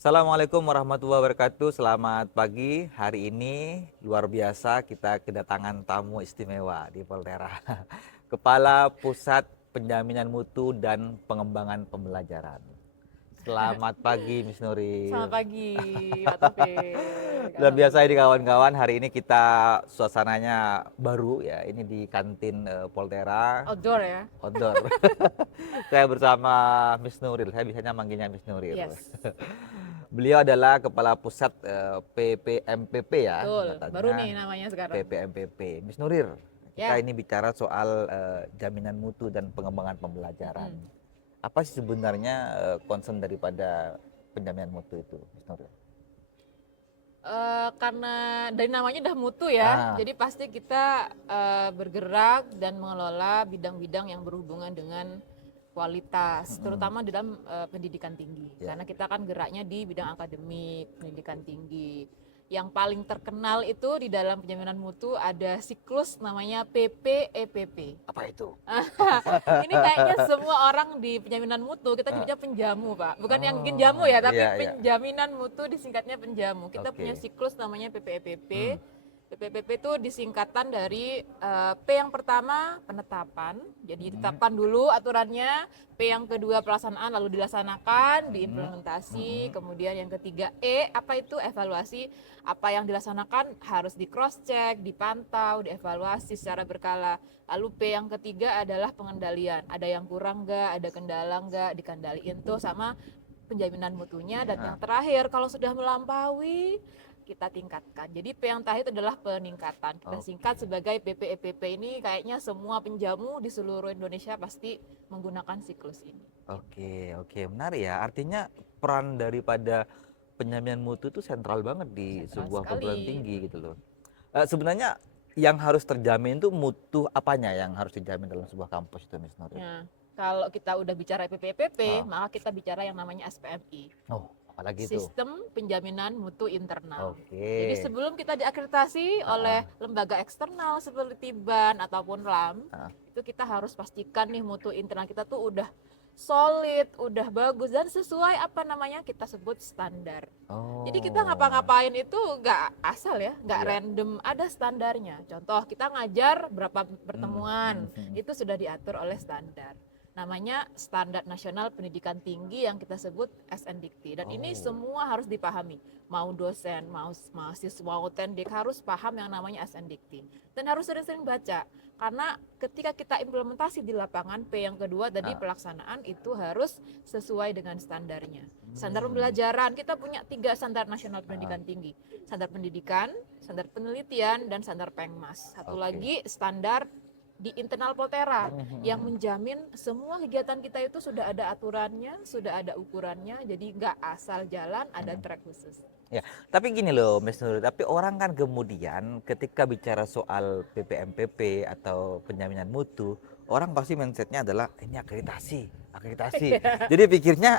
Assalamualaikum warahmatullahi wabarakatuh. Selamat pagi. Hari ini luar biasa kita kedatangan tamu istimewa di Poltera. Kepala Pusat Penjaminan Mutu dan Pengembangan Pembelajaran. Selamat pagi, Miss Selamat Nuril. pagi, Pak Taufik. Luar biasa ini Alhamdulillah. kawan-kawan. Hari ini kita suasananya baru ya. Ini di kantin Poltera. Outdoor ya? Outdoor. Saya bersama Miss Nuril. Saya biasanya manggilnya Miss Nuril. Yes, Beliau adalah Kepala Pusat PPMPP ya, betul. Baru singkatannya nih namanya sekarang. PPMPP. Miss Nurir, kita Ya. ini bicara soal jaminan mutu dan pengembangan pembelajaran. Apa sih sebenarnya concern daripada penjaminan mutu itu, Miss Nurir? Karena dari namanya udah mutu ya, Ah, jadi pasti kita bergerak dan mengelola bidang-bidang yang berhubungan dengan kualitas, terutama di dalam pendidikan tinggi. Ya. Karena kita kan geraknya di bidang akademik, pendidikan tinggi. Yang paling terkenal itu di dalam penjaminan mutu ada siklus namanya PPEPP. Apa itu? Ini kayaknya semua orang di penjaminan mutu kita nyebutnya penjamu, Pak. Bukan yang bikin jamu ya, tapi Iya, iya. penjaminan mutu disingkatnya penjamu. Kita punya Oke. siklus namanya PPEPP. Hmm. PPPP itu disingkatan dari P yang pertama penetapan, jadi ditetapkan dulu aturannya. P yang kedua pelaksanaan lalu dilaksanakan, diimplementasi. Kemudian yang ketiga E, apa itu evaluasi. Apa yang dilaksanakan harus di cross check, dipantau, dievaluasi secara berkala. Lalu P yang ketiga adalah pengendalian. Ada yang kurang nggak, ada kendala nggak, dikendaliin tuh sama penjaminan mutunya. Dan yang terakhir kalau sudah melampaui kita tingkatkan. Jadi P yang terakhir itu adalah peningkatan. Kita singkat sebagai PPEPP. Ini kayaknya semua penjamu di seluruh Indonesia pasti menggunakan siklus ini. Oke, oke, menarik ya. Artinya peran daripada penjaminan mutu itu sentral banget di Sentral sebuah perguruan sekali. tinggi gitu loh. Sebenarnya yang harus terjamin itu mutu apanya yang harus dijamin dalam sebuah kampus itu, Miss Nuril? Nah, kalau kita udah bicara PPEPP, Ah. maka kita bicara yang namanya SPMI. Oh, apalagi itu? Sistem Penjaminan Mutu Internal. Oke. Jadi sebelum kita diakreditasi oleh lembaga eksternal seperti BAN ataupun LAM, Ah. itu kita harus pastikan nih mutu internal kita tuh udah solid, udah bagus dan sesuai apa namanya kita sebut standar. Oh. Jadi kita ngapa-ngapain itu nggak asal ya, nggak Iya. random, ada standarnya. Contoh kita ngajar berapa pertemuan, Hmm. itu sudah diatur oleh standar. Namanya Standar Nasional Pendidikan Tinggi yang kita sebut SNDIKT. Dan ini Oh. semua harus dipahami. Mau dosen, mau mahasiswa, mau tendik harus paham yang namanya SNDIKT. Dan harus sering-sering baca. Karena ketika kita implementasi di lapangan, P yang kedua tadi pelaksanaan itu harus sesuai dengan standarnya. Standar pembelajaran, kita punya 3 standar nasional pendidikan tinggi. Standar pendidikan, standar penelitian, dan standar Pengmas. Satu Oke. lagi standar di internal Poltera yang menjamin semua kegiatan kita itu sudah ada aturannya, sudah ada ukurannya, jadi nggak asal jalan, ada track khusus. Ya, tapi gini loh, Miss Nuril. Tapi orang kan kemudian ketika bicara soal PPMPP atau penjaminan mutu, orang pasti mindsetnya adalah ini akreditasi, akreditasi. Jadi pikirnya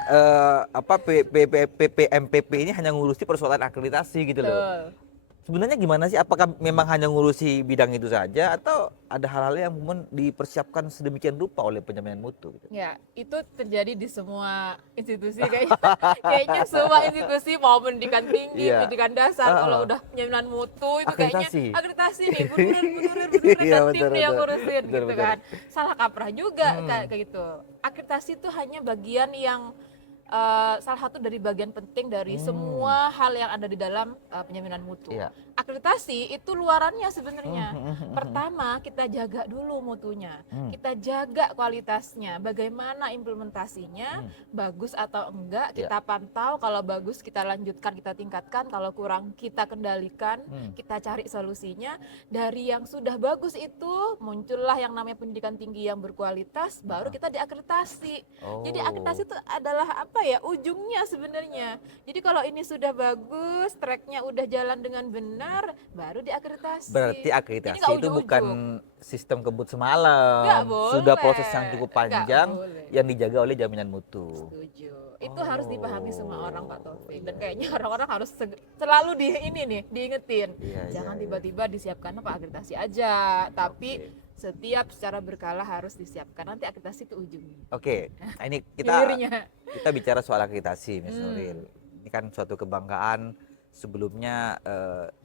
PPMPP ini hanya ngurusi persoalan akreditasi gitu loh. Betul. Sebenarnya gimana sih? Apakah memang hanya ngurusi bidang itu saja atau ada hal-hal yang memang dipersiapkan sedemikian rupa oleh penjaminan mutu? Gitu? Ya, itu terjadi di semua institusi kayaknya. Kayaknya semua institusi mau pendidikan tinggi, Iya. pendidikan dasar, kalau udah penjaminan mutu itu kayaknya Akreditasi. akreditasi nih, budurin Iya, dan betul, tim nih yang betul. ngurusin Betul, gitu betul. kan. Salah kaprah juga kayak gitu. Akreditasi itu hanya bagian yang salah satu dari bagian penting dari semua hal yang ada di dalam penjaminan mutu. Iya. Akreditasi itu luarannya sebenarnya. Pertama, kita jaga dulu mutunya. Kita jaga kualitasnya. Bagaimana implementasinya, bagus atau enggak, kita pantau. Kalau bagus kita lanjutkan, kita tingkatkan. Kalau kurang kita kendalikan, kita cari solusinya. Dari yang sudah bagus itu muncullah yang namanya pendidikan tinggi yang berkualitas, baru kita diakreditasi. Jadi akreditasi itu adalah apa ya, ujungnya sebenarnya. Jadi kalau ini sudah bagus, tracknya udah jalan dengan benar, baru diakreditasi. Berarti Jadi akreditasi nggak itu ujuk-ujuk. bukan sistem kebut Nggak semalam. boleh. Sudah proses yang cukup Nggak panjang boleh. yang dijaga oleh jaminan mutu. Setuju. Itu harus dipahami semua orang, Pak Taufik. Dan kayaknya orang-orang harus selalu diingetin. Iya, Jangan iya, tiba-tiba disiapkan apa akreditasi aja, tapi setiap secara berkala harus disiapkan. Nanti akreditasi itu ujungnya. Oke, nah ini kita Hilirnya. bicara soal akreditasi, Miss Nuril. Ini kan suatu kebanggaan. Sebelumnya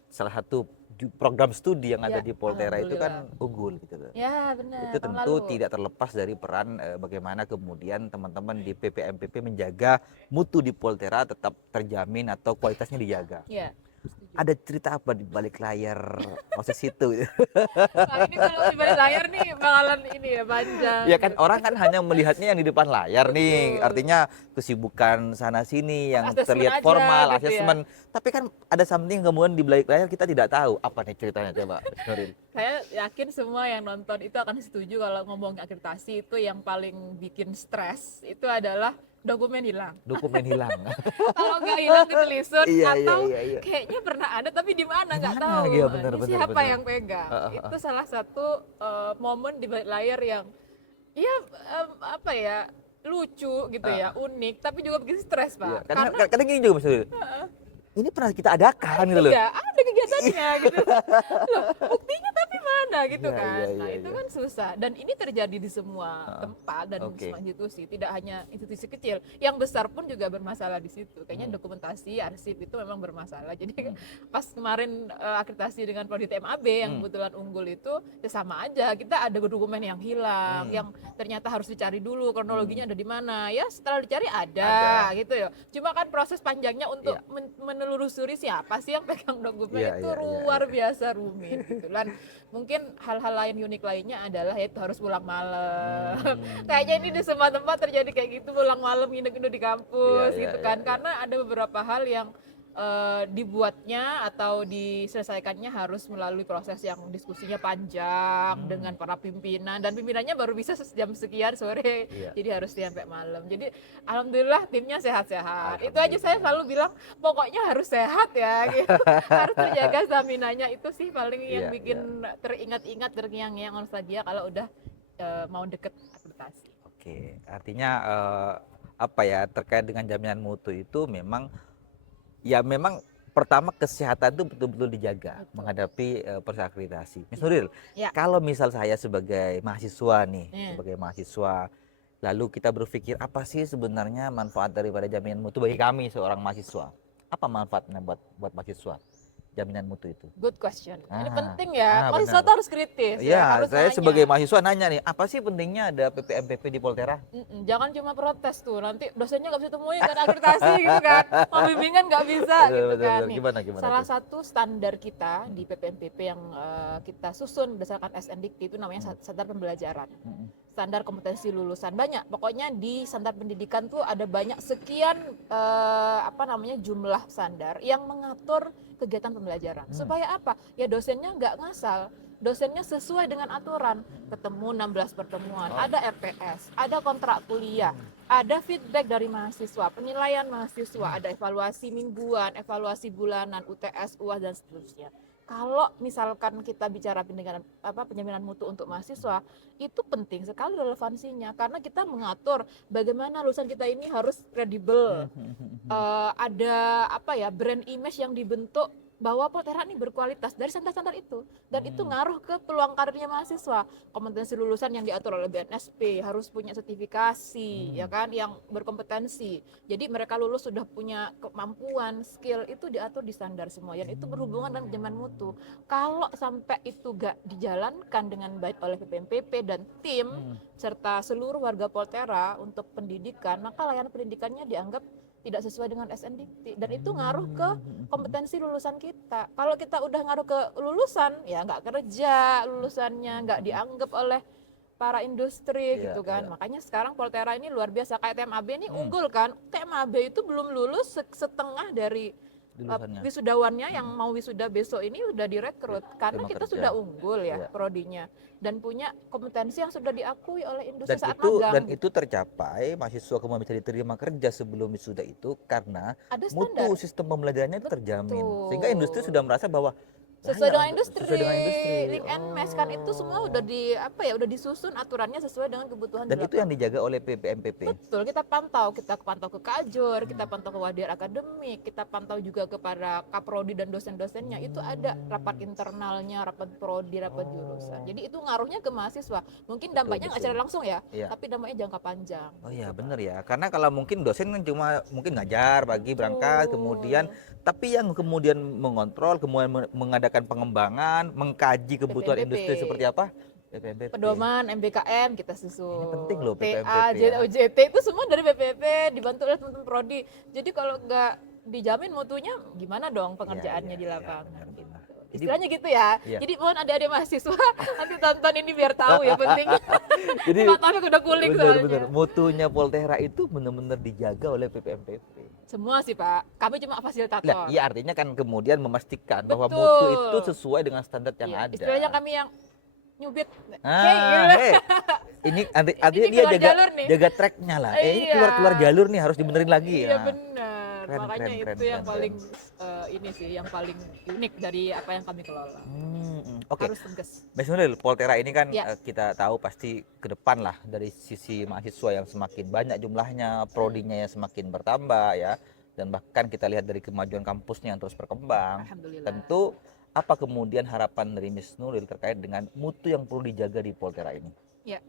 salah satu program studi yang ada Ya, di Poltera itu kan alhamdulillah. unggul gitu loh. Ya benar, Itu tahun tentu lalu. tidak terlepas dari peran bagaimana kemudian teman-teman di PPMPP menjaga mutu di Poltera tetap terjamin atau kualitasnya dijaga. Ya, setuju. Ada cerita apa di balik layar proses itu? Nah, ini kalau di balik layar nih bakalan ini ya panjang. Ya kan orang kan hanya melihatnya yang di depan layar nih, Betul. artinya kesibukan sana sini yang Assessment terlihat aja formal, gitu ya. asesmen. Tapi kan ada something kemudian di balik layar kita tidak tahu apa nih ceritanya, coba Nuril. Saya yakin semua yang nonton itu akan setuju kalau ngomong akreditasi itu yang paling bikin stres itu adalah dokumen hilang. Dokumen hilang. Kalau nggak hilang ditelisur Iya, atau iya. kayaknya pernah ada tapi di mana nggak Di mana? tahu. Iya, benar, Ini benar, siapa benar. yang pegang? Heeh, Itu salah satu momen di balik layar yang ya apa ya lucu gitu ya, unik tapi juga bikin stres Iya, Pak. kadang, Karena kadang gini juga Mas Nuril. Ini pernah kita adakan gitu loh. iya ada kegiatannya gitu. Loh, buktinya tapi mana gitu Iya, kan. iya, Nah, iya, itu iya. kan susah dan ini terjadi di semua tempat dan Oke. semua institusi, tidak hanya institusi kecil. Yang besar pun juga bermasalah di situ. Kayaknya dokumentasi, arsip itu memang bermasalah. Jadi pas kemarin akreditasi dengan Prodi TMAB yang kebetulan unggul itu ya sama aja. Kita ada dokumen yang hilang, yang ternyata harus dicari dulu kronologinya ada di mana. Ya setelah dicari ada gitu ya. Cuma kan proses panjangnya untuk menelusuri siapa sih yang pegang dokumen Iya, itu iya, iya, luar biasa rumit gitu. Dan mungkin hal-hal lain unik lainnya adalah yaitu harus pulang malam. Kayaknya ini di semua tempat terjadi kayak gitu, pulang malam nginep-nginep di kampus Iya, iya, gitu iya, kan. iya. Karena ada beberapa hal yang dibuatnya atau diselesaikannya harus melalui proses yang diskusinya panjang dengan para pimpinan dan pimpinannya baru bisa jam sekian sore. Iya. Jadi harus sampai malam. Jadi alhamdulillah timnya sehat-sehat. Itu aja saya selalu bilang pokoknya harus sehat ya gitu. Harus terjaga stamina-nya, itu sih paling yang Iya, bikin teringat-ingat terngiang-ngiang nostalgia kalau udah mau deket akreditasi. Oke, artinya apa ya, terkait dengan jaminan mutu itu memang pertama kesehatan itu betul-betul dijaga menghadapi proses akreditasi. Mas Nuril, Ya. kalau misal saya sebagai mahasiswa nih, Iya. sebagai mahasiswa, lalu kita berpikir apa sih sebenarnya manfaat daripada jaminan mutu bagi kami seorang mahasiswa? Apa manfaatnya buat mahasiswa jaminan mutu itu? Good question. Ini Ah, penting ya. ah, Mahasiswa benar. tuh harus kritis. Ya, harus saya nanya. sebagai mahasiswa nanya nih, apa sih pentingnya ada PPMPP di Poltera? Jangan cuma protes tuh, nanti dosennya nggak bisa temuin kan akreditasi gitu kan, mau bimbingan nggak bisa Betul, gitu betul, kan. betul. Nih, Gimana salah tuh? satu standar kita di PPMPP yang kita susun berdasarkan SNDIKT itu namanya standar pembelajaran. Standar kompetensi lulusan banyak. Pokoknya di standar pendidikan tuh ada banyak sekian jumlah standar yang mengatur kegiatan pembelajaran. Supaya apa? Ya dosennya nggak ngasal. Dosennya sesuai dengan aturan. Ketemu 16 pertemuan, ada RPS, ada kontrak kuliah, ada feedback dari mahasiswa, penilaian mahasiswa, ada evaluasi mingguan, evaluasi bulanan, UTS, UAS dan seterusnya. Kalau misalkan kita bicara penjaminan mutu untuk mahasiswa, itu penting sekali relevansinya karena kita mengatur bagaimana lulusan kita ini harus kredibel. Ada brand image yang dibentuk bahwa Poltera ini berkualitas dari standar-standar itu, dan itu ngaruh ke peluang karirnya mahasiswa. Kompetensi lulusan yang diatur oleh BNSP harus punya sertifikasi ya kan, yang berkompetensi. Jadi mereka lulus sudah punya kemampuan, skill, itu diatur di standar semua, dan itu berhubungan dengan jaminan mutu. Kalau sampai itu gak dijalankan dengan baik oleh PPMPP dan tim serta seluruh warga Poltera untuk pendidikan, maka layanan pendidikannya dianggap tidak sesuai dengan SNDIKT, dan itu ngaruh ke kompetensi lulusan kita. Kalau kita udah ngaruh ke lulusan, ya nggak kerja lulusannya, nggak dianggap oleh para industri Iya, gitu kan. iya. Makanya sekarang Poltera ini luar biasa, kayak TMAB ini unggul kan. TMAB itu belum lulus setengah dari Lulusannya. wisudawannya yang mau wisuda besok ini udah direkrut karena terima kita kerja. sudah unggul ya Iya. prodinya dan punya kompetensi yang sudah diakui oleh industri Dan saat itu magang. itu tercapai, mahasiswa kemudian bisa diterima kerja sebelum wisuda itu karena Ada mutu standar. sistem pembelajarannya itu terjamin. Betul. Sehingga industri sudah merasa bahwa sesuai dengan Sesuai dengan industri. link and match kan itu semua udah udah disusun aturannya sesuai dengan kebutuhan Dan di itu yang lapangan. dijaga oleh PPMPP. Betul, kita pantau ke Kajur, kita pantau ke Wadir Akademik, kita pantau juga kepada Kaprodi dan dosen-dosennya. Itu ada rapat internalnya, rapat prodi, rapat jurusan. Jadi itu ngaruhnya ke mahasiswa. Mungkin Betul, dampaknya nggak betul. secara langsung ya, Iya. tapi dampaknya jangka panjang. Oh iya bener ya, karena kalau mungkin dosen kan cuma mungkin ngajar pagi berangkat, kemudian tapi yang kemudian mengontrol, kemudian mengadakan pengembangan, mengkaji kebutuhan PPMPP. industri seperti apa? PPMPP. Pedoman, MBKM kita susun. Ini penting loh TA, PPMPP ya. OJT itu semua dari PPP dibantu oleh teman-teman prodi. Jadi kalau nggak dijamin mutunya gimana dong pengerjaannya Iya, di iya, lapangan benar, gitu. benar. Jadi- Istilahnya gitu ya. Iya. Jadi mohon adik-adik mahasiswa nanti tonton ini biar tahu ya pentingnya. Jadi Pak Taufik udah kulik soalnya. benar-benar mutunya Poltera itu benar-benar dijaga oleh PPMPP. Semua sih Pak, kami cuma Nah, fasilitator. iya artinya kan kemudian memastikan bahwa Betul. mutu itu sesuai dengan standar yang Iya, ada. istilahnya kami yang nyubit. Hei, ini artinya dia keluar jaga jalur nih. jaga tracknya lah. Ini Iya. keluar track nih harus dibenerin lagi Iya ya. benar. Keren, Makanya keren, itu keren, yang keren, paling ini sih yang paling unik dari apa yang kami kelola. Oke, Harus tegas. Mas Nuril, Poltera ini kan Ya. kita tahu pasti ke depan lah dari sisi mahasiswa yang semakin banyak jumlahnya, prodinya yang semakin bertambah ya, dan bahkan kita lihat dari kemajuan kampusnya yang terus berkembang. Alhamdulillah. Tentu apa kemudian harapan dari Miss Nuril terkait dengan mutu yang perlu dijaga di Poltera ini? Ya,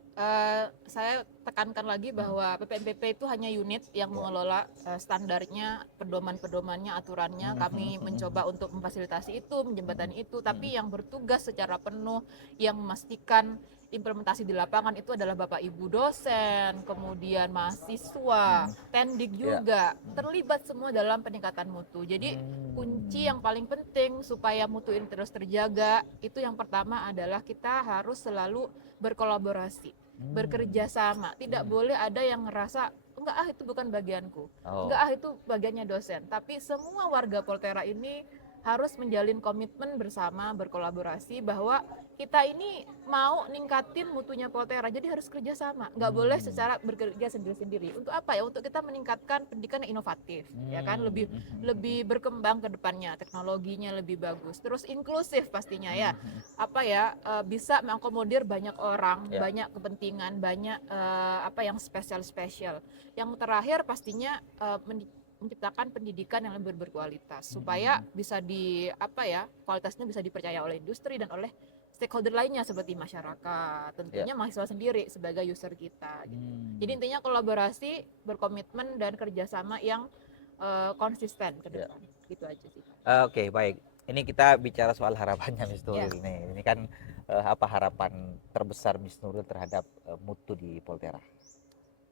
saya tekankan lagi bahwa PPMPP itu hanya unit yang mengelola standarnya, pedoman-pedomannya, aturannya. Kami mencoba untuk memfasilitasi itu, menjembatani itu, tapi yang bertugas secara penuh, yang memastikan implementasi di lapangan itu adalah Bapak Ibu dosen, kemudian mahasiswa, tendik juga, terlibat semua dalam peningkatan mutu. Jadi kunci yang paling penting supaya mutu ini terus terjaga, itu yang pertama adalah kita harus selalu berkolaborasi, bekerja sama. Tidak boleh ada yang ngerasa enggak itu bukan bagianku, enggak itu bagiannya dosen. Tapi semua warga Poltera ini harus menjalin komitmen bersama, berkolaborasi bahwa kita ini mau ningkatin mutunya Poltera, jadi harus kerja sama, nggak boleh secara bekerja sendiri-sendiri. Untuk apa ya? Untuk kita meningkatkan pendidikan yang inovatif, ya kan, lebih berkembang ke depannya, teknologinya lebih bagus, terus inklusif pastinya ya, bisa mengakomodir banyak orang, banyak kepentingan, banyak yang spesial. Yang terakhir pastinya menciptakan pendidikan yang lebih berkualitas supaya bisa kualitasnya bisa dipercaya oleh industri dan oleh stakeholder lainnya seperti masyarakat, tentunya mahasiswa sendiri sebagai user kita gitu. Jadi intinya kolaborasi, berkomitmen dan kerjasama yang konsisten ke depan. Gitu aja sih. Oke, baik. Ini kita bicara soal harapannya Miss Nuril nih. Ini kan apa harapan terbesar Miss Nuril terhadap mutu di Poltera?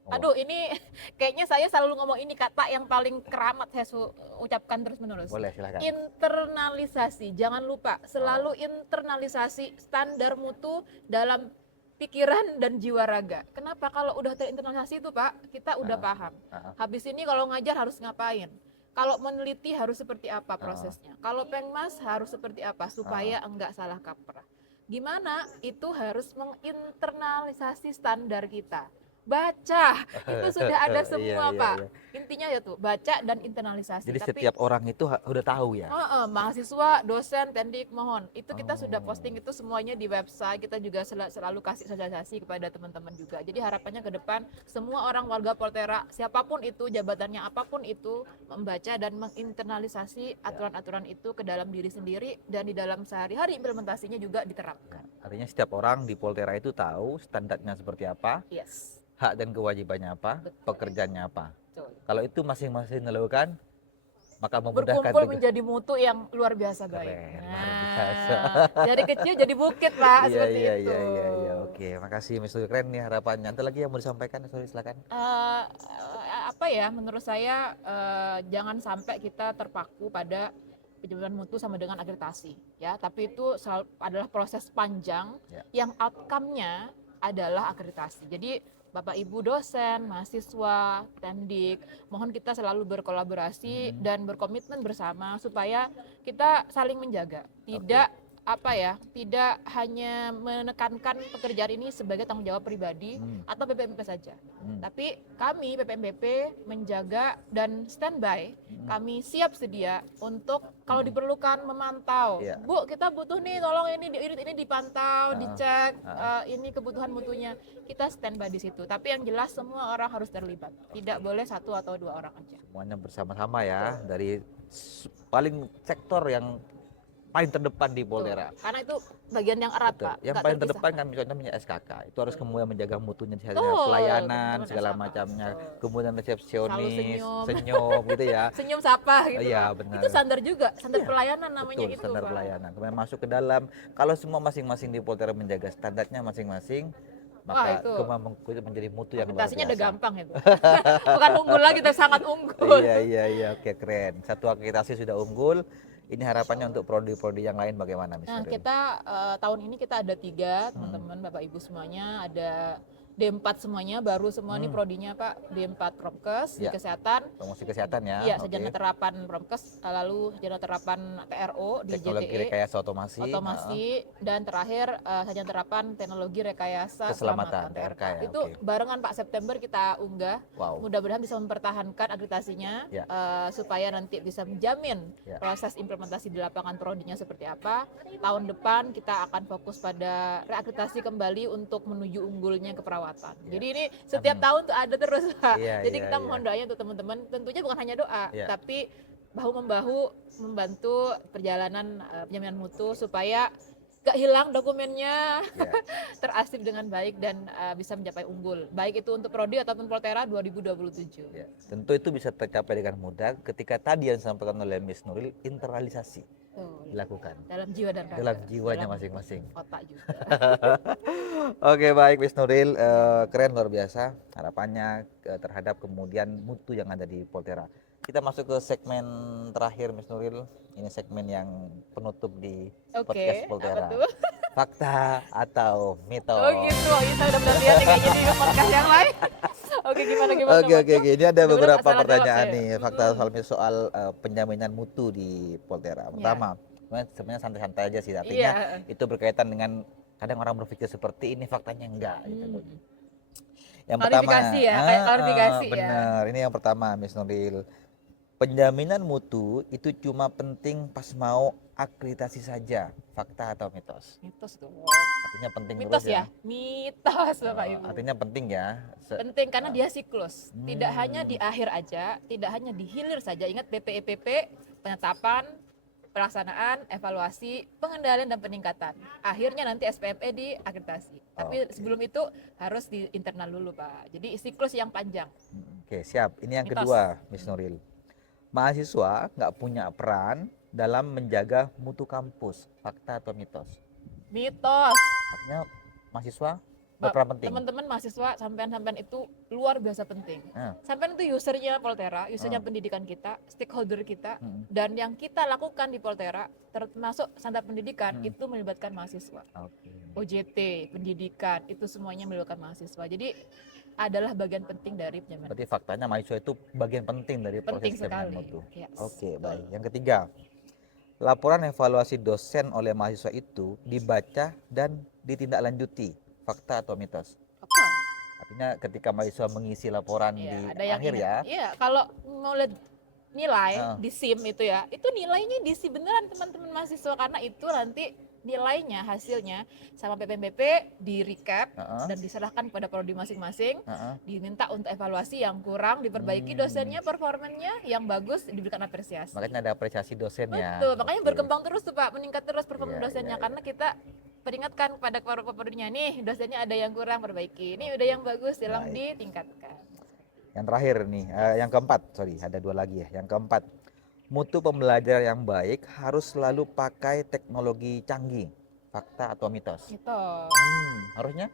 Aduh, ini kayaknya saya selalu ngomong ini kata yang paling keramat saya ucapkan terus-menerus. Boleh, silakan. Internalisasi, jangan lupa selalu internalisasi standar mutu dalam pikiran dan jiwa raga. Kenapa? Kalau udah terinternalisasi itu Pak, kita udah paham. Habis ini kalau ngajar harus ngapain? Kalau meneliti harus seperti apa prosesnya? Kalau pengmas harus seperti apa supaya enggak salah kaprah? Gimana? Itu harus menginternalisasi standar kita. Baca, itu sudah ada semua Pak. Intinya ya tuh baca dan internalisasi. Jadi setiap orang itu udah tahu ya. Mahasiswa, dosen, tendik, mohon itu kita sudah posting itu semuanya di website. Kita juga selalu kasih sosialisasi kepada teman-teman juga. Jadi harapannya ke depan semua orang warga Poltera, siapapun itu, jabatannya apapun itu, membaca dan menginternalisasi aturan-aturan itu ke dalam diri sendiri dan di dalam sehari-hari implementasinya juga diterapkan. Artinya setiap orang di Poltera itu tahu standarnya seperti apa. Yes. Hak dan kewajibannya apa, pekerjaannya apa. Betul. Kalau itu masing-masing dilakukan, maka memudahkan berkumpul menjadi mutu yang luar biasa baik. luar biasa. Dari kecil jadi bukit Pak, seperti itu. Iya. Oke, makasih Miss Nuril, keren nih harapannya. Ada lagi yang mau disampaikan? Sorry, silakan. Menurut saya jangan sampai kita terpaku pada penjemputan mutu sama dengan akreditasi, ya. Tapi itu adalah proses panjang yang outcome-nya adalah akreditasi. Jadi Bapak Ibu dosen, mahasiswa, tendik, mohon kita selalu berkolaborasi dan berkomitmen bersama supaya kita saling menjaga. Tidak tidak hanya menekankan pekerjaan ini sebagai tanggung jawab pribadi atau PPMBP saja. Tapi kami PPMBP menjaga dan standby, kami siap sedia untuk kalau diperlukan memantau. Iya. Bu, kita butuh nih, tolong ini di unit ini dipantau, dicek ini kebutuhan mutunya. Kita standby di situ. Tapi yang jelas semua orang harus terlibat. Tidak boleh 1 atau 2 orang aja. Semuanya bersama-sama ya, dari paling sektor yang paling terdepan di Poltera. Karena itu bagian yang erat, Betul. Pak. Yang nggak paling terpisahkan. terdepan kan misalnya punya SKK. Itu harus kemudian menjaga mutunya, Betul, pelayanan teman-teman segala SKK, macamnya. betul. Kemudian Selalu resepsionis, senyum. senyum gitu ya. Senyum sapa gitu. Iya, Pak. benar. Itu standar juga, standar Iya, pelayanan namanya Betul, itu. standar Pak. pelayanan. Kemudian masuk ke dalam, kalau semua masing-masing di Poltera menjaga standarnya masing-masing, maka itu itu menjadi mutu yang luar akreditasinya biasa. udah gampang itu. Bukan unggul lagi, tapi sangat unggul. Iya, oke, keren. Satu akreditasi sudah unggul. Ini harapannya untuk prodi-prodi yang lain bagaimana, Miss Nah, Nuril? kita tahun ini kita ada 3 teman-teman, Bapak Ibu semuanya, ada D4 semuanya, baru semua nih prodinya Pak, D4 Promkes di Ya. kesehatan. Promosi kesehatan ya. Iya, oke. sarjana terapan Promkes, lalu sarjana terapan TRO di Teknologi JTE, rekayasa otomasi. otomasi, dan terakhir sarjana terapan teknologi rekayasa Keselamatan, TRK. TRK ya, Itu oke. barengan Pak, September kita unggah. Wow. Mudah-mudahan bisa mempertahankan akreditasinya Ya. supaya nanti bisa menjamin Ya. proses implementasi di lapangan prodinya seperti apa. Tahun depan kita akan fokus pada reakreditasi kembali untuk menuju unggulnya keperawatan. Ya. Jadi ini setiap tahun tuh ada terus, Pak. Iya, Jadi iya, kita iya. mohon doanya untuk teman-teman. Tentunya bukan hanya doa, Ya. tapi bahu-membahu membantu perjalanan penjaminan mutu supaya gak hilang dokumennya, Ya. terarsip dengan baik dan bisa mencapai unggul. Baik itu untuk prodi ataupun Poltera 2027. Ya, tentu itu bisa tercapai dengan mudah ketika tadi yang disampaikan oleh Miss Nuril, internalisasi Tuh, dilakukan dalam jiwa dan raga. dalam jiwanya Dalam masing-masing. otak juga. Oke, baik Miss Nuril, keren luar biasa harapannya terhadap kemudian mutu yang ada di Poltera. Kita masuk ke segmen terakhir Miss Nuril. Ini segmen yang penutup di podcast Oke, Poltera. apa tuh? Fakta atau mitos. Oh gitu, kita udah berhati-hati kayaknya di podcast yang lain. Oke, gimana? Oke. Ini ada Mudah-mudahan beberapa salah jawab pertanyaan saya. nih, fakta soal penjaminan mutu di Poltera. Pertama, sebenarnya santai-santai aja sih, artinya Iya. itu berkaitan dengan kadang orang berpikir seperti ini, faktanya enggak gitu loh. Yang Klarifikasi pertama, ya, kayak klarifikasi ya. bener. Ini yang pertama, Miss Nuril. Penjaminan mutu itu cuma penting pas mau akreditasi saja, fakta atau mitos? Mitos tuh. Artinya penting Mitos terus ya. ya, mitos Bapak Ibu. Artinya penting ya. Penting karena dia siklus, tidak hanya di akhir aja, tidak hanya di hilir saja. Ingat BPEPP, penetapan, pelaksanaan, evaluasi, pengendalian dan peningkatan. Akhirnya nanti SPME di akreditasi. Tapi sebelum itu harus di internal dulu Pak. Jadi siklus yang panjang. Oke, siap. Ini yang Mitos. kedua, Miss Nuril. Mahasiswa nggak punya peran dalam menjaga mutu kampus, fakta atau mitos? Mitos. Artinya mahasiswa berperan penting. Teman-teman mahasiswa sampean-sampean itu luar biasa penting. Sampean itu usernya Poltera, usernya pendidikan kita, stakeholder kita, dan yang kita lakukan di Poltera termasuk standar pendidikan itu melibatkan mahasiswa. Oke. OJT, pendidikan, itu semuanya melibatkan mahasiswa. Jadi adalah bagian penting dari penjaminan. Berarti faktanya mahasiswa itu bagian penting dari Penting proses penjaminan sekali. mutu. Yes, Oke, betul. baik. Yang ketiga, laporan evaluasi dosen oleh mahasiswa itu dibaca dan ditindaklanjuti, fakta atau mitos? Apa? Artinya ketika mahasiswa mengisi laporan Iya, di ada yang akhir ini. ya, Iya, kalau mau lihat nilai Ah. di SIM itu ya, itu nilainya diisi beneran teman-teman mahasiswa karena itu nanti nilainya hasilnya sama PPMBP di recap dan diserahkan kepada prodi masing-masing, diminta untuk evaluasi yang kurang diperbaiki, dosennya performanya yang bagus diberikan apresiasi. makanya ada apresiasi dosen ya. Betul, makanya Oke. berkembang terus tuh Pak, meningkat terus performa Iya, dosennya iya, karena kita peringatkan kepada prodinya nih, dosennya ada yang kurang perbaiki, ini udah yang bagus tolong Baik. ditingkatkan. Yang terakhir nih, yang keempat, sorry, ada 2 lagi ya. Yang keempat, mutu pembelajaran yang baik harus selalu pakai teknologi canggih, fakta atau mitos? Gitu. Harusnya?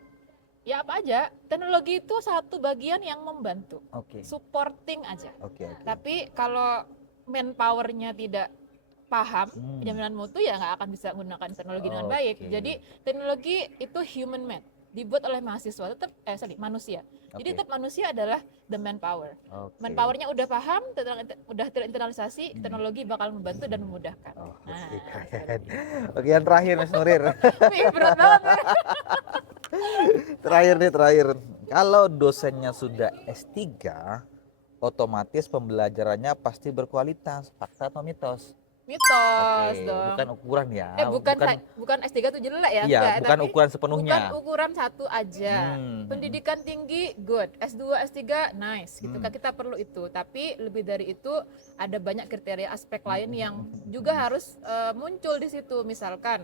Ya apa aja, teknologi itu satu bagian yang membantu, Oke. supporting aja. Oke. Tapi kalau manpowernya tidak paham penjaminan mutu ya nggak akan bisa menggunakan teknologi dengan baik. Oke. Jadi teknologi itu human made. dibuat oleh mahasiswa, tetap manusia. Jadi Oke. tetap manusia adalah the manpower. Oke. Manpowernya udah paham, udah terinternalisasi, teknologi bakal membantu dan memudahkan. Oh, Nah, oke, seperti keren. itu. Oke, yang terakhir Mas Nurir. Wih, berat banget ya. Terakhir. Kalau dosennya sudah S3, otomatis pembelajarannya pasti berkualitas. Fakta atau mitos? Mitos Oke, dong. bukan ukuran ya. Bukan S3 tuh jelek ya, Iya, enggak, bukan tapi ukuran sepenuhnya. bukan ukuran satu aja. Hmm. Pendidikan tinggi good, S2, S3 nice gitu kan, Hmm. kita perlu itu. Tapi lebih dari itu ada banyak kriteria aspek lain yang juga harus muncul di situ. Misalkan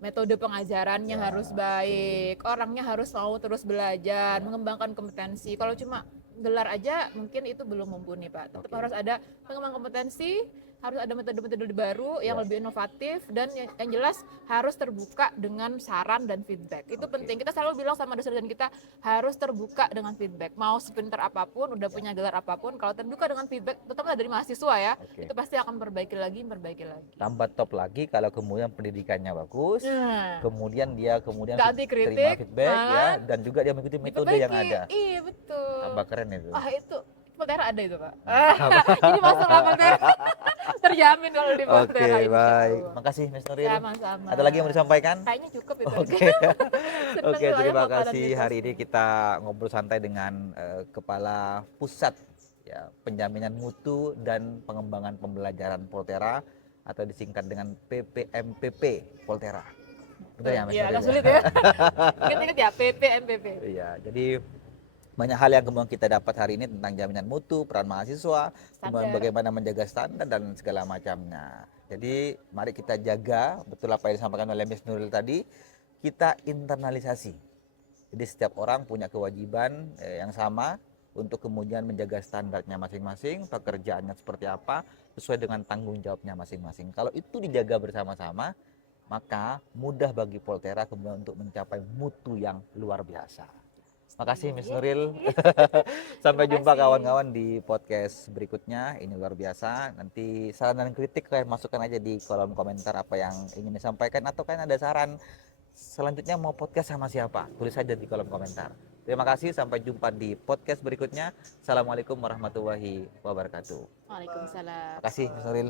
metode pengajarannya Ya, harus baik, orangnya harus mau terus belajar, mengembangkan kompetensi. Kalau cuma gelar aja mungkin itu belum mumpuni, Pak. Tetap Oke. harus ada pengembangan kompetensi, harus ada metode-metode baru yang Ya. lebih inovatif, dan yang jelas harus terbuka dengan saran dan feedback. Itu Oke. penting. Kita selalu bilang sama dosen kita harus terbuka dengan feedback. Mau sepintar apapun, udah punya gelar apapun, kalau terbuka dengan feedback, terutama dari mahasiswa ya, Oke. itu pasti akan memperbaiki lagi. Tambah top lagi kalau kemudian pendidikannya bagus, Nah, kemudian dia nggak anti terima kritik, feedback ya, malah dan juga dia mengikuti metode yang diperbaiki. ada. Iya betul. Tambah keren itu. Ah itu Volterra ada itu, Pak. Jadi masuk lah Volterra. Terjamin kalau di Oke, Volterra, insya baik. Allah. Makasih Mas Nuril. Sama-sama. Ada lagi yang mau disampaikan? Kayaknya cukup itu. Oke. Seneng Oke, soalnya terima makanan kasih. mitos Hari ini nih. kita ngobrol santai dengan Kepala Pusat ya, Penjaminan Mutu dan Pengembangan Pembelajaran Volterra atau disingkat dengan PPMPP Volterra. Betul ya Mas Iya, Nuril agak ya? sulit ya. Ingat-ingat ya, PPMPP. Iya, jadi banyak hal yang kemudian kita dapat hari ini tentang jaminan mutu, peran mahasiswa, kemudian Standar. bagaimana menjaga standar dan segala macamnya. Jadi mari kita jaga betul apa yang disampaikan oleh Miss Nuril tadi, kita internalisasi. Jadi setiap orang punya kewajiban yang sama untuk kemudian menjaga standarnya masing-masing, pekerjaannya seperti apa, sesuai dengan tanggung jawabnya masing-masing. Kalau itu dijaga bersama-sama, maka mudah bagi Volterra kemudian untuk mencapai mutu yang luar biasa. Makasih Miss Nuril. Sampai Terima jumpa kasih. kawan-kawan di podcast berikutnya. Ini luar biasa. Nanti saran dan kritik kalian masukkan aja di kolom komentar apa yang ingin disampaikan, atau kalian ada saran selanjutnya mau podcast sama siapa? Tulis saja di kolom komentar. Terima kasih, sampai jumpa di podcast berikutnya. Assalamualaikum warahmatullahi wabarakatuh. Waalaikumsalam. Makasih Miss Nuril.